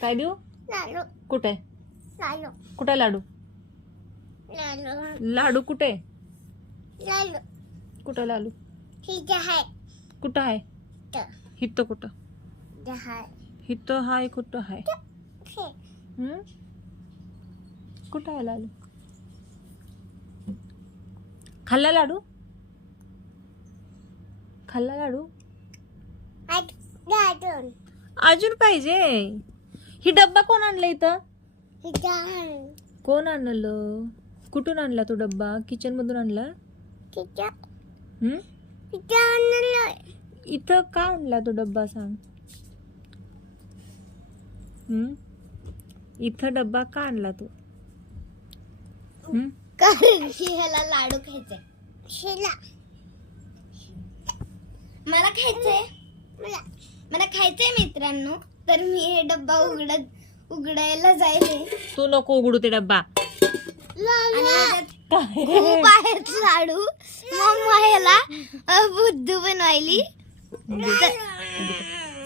काय देऊ? लाडू कुठे? लाडू कुठे लाडू? लाडू लाडू कुठे? लाडू कुठं लाडू? ठीक आहे कुठं आहे? तर हित कुठं? दहा हित हाय कुठं हाय? हे कुठं आहे लाडू? खाल्ला लाडू? खाल्ला लाडू? लाडू अजून पाहिजे. ही डब्बा कोण आणला इथं? हिजान कोण आणलं? कुठून आणला तो डब्बा? किचन मधून आणला? ठीक आहे हम्म? हिजान इथं का आणला तो डब्बा सांग? इथं डब्बा का आणला तू? कारण की ह्याला लाडू खायचे. शिला मला खायचंय. मला खायचंय मित्रांनो. तर मी हे डब्बा उघडायला जायचे. तू नको उघडू ते डब्बा. आणि ह्याच्यात खूप आहेत लाडू. मम्मा ह्याला बुद्धू बनवायली.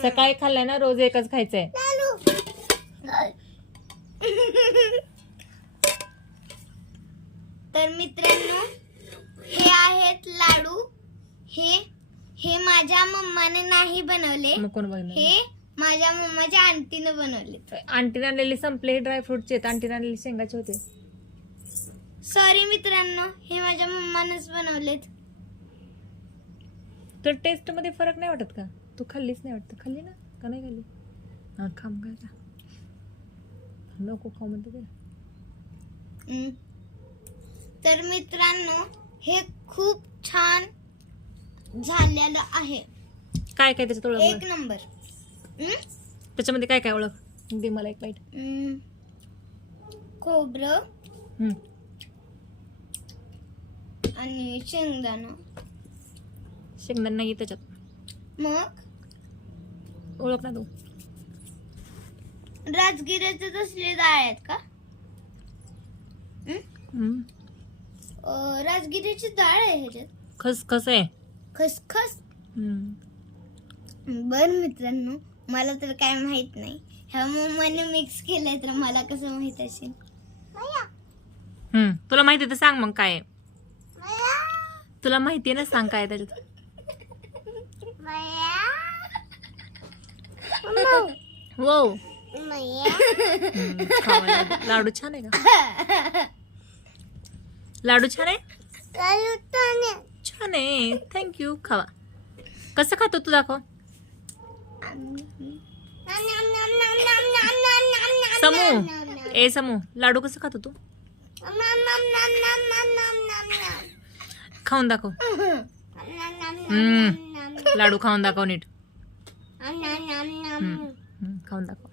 सकाळी खाल्लाय ना, रोज एकच खायचंय. तर मित्रांनो हे आहेत लाडू. हे माझ्या मम्माने नाही बनवले. मग कोण बघणार? हे माझ्या मम्माच्या आंटीने बनवले. आंटीने आणलेले संपले. हे ड्रायफ्रूटचे आहेत. आंटीने आणलेले शेंगाचे होते. सॉरी मित्रांनो, हे माझ्या मम्मानेच बनवलेत. तर टेस्ट मध्ये फरक नाही वाटत का? तू खाल्लीच नाही वाटत. खाल्ली ना का नाही खाल्ली? हा खाम काय नको खाऊ म्हणते ते. तर मित्रांनो हे खूप छान झालेलं आहे. काय काय त्याच्यात ओळख? एक नंबर. त्याच्यामध्ये काय काय ओळख? दे मला एक बाईट. खोबरं आणि शेंगदाणा. शेंगदाणा नाही त्याच्यात. मग ओळख ना तू. राजगिऱ्याचे तसले डाळ आहेत का? राजगिऱ्याची डाळ आहे ह्याच्यात. खसखस आहे. खसखस. बर मित्रांनो, मला तर काय माहित नाही. ह्या मम्माने मिक्स केलंय तर मला कसं माहित असेल? तुला माहिती तर सांग मग काय. तुला माहिती आहे ना, सांग काय त्याच्यात. हो लाडू छान आहे का? लाडू छान आहे. छान आहे. थँक्यू. खावा. कसं खातो तू? दाखव. समू ए समू, लाडू कसं खातो तू? खाऊन दाखव. लाडू खाऊन दाखव नीट. खाऊन दाखव.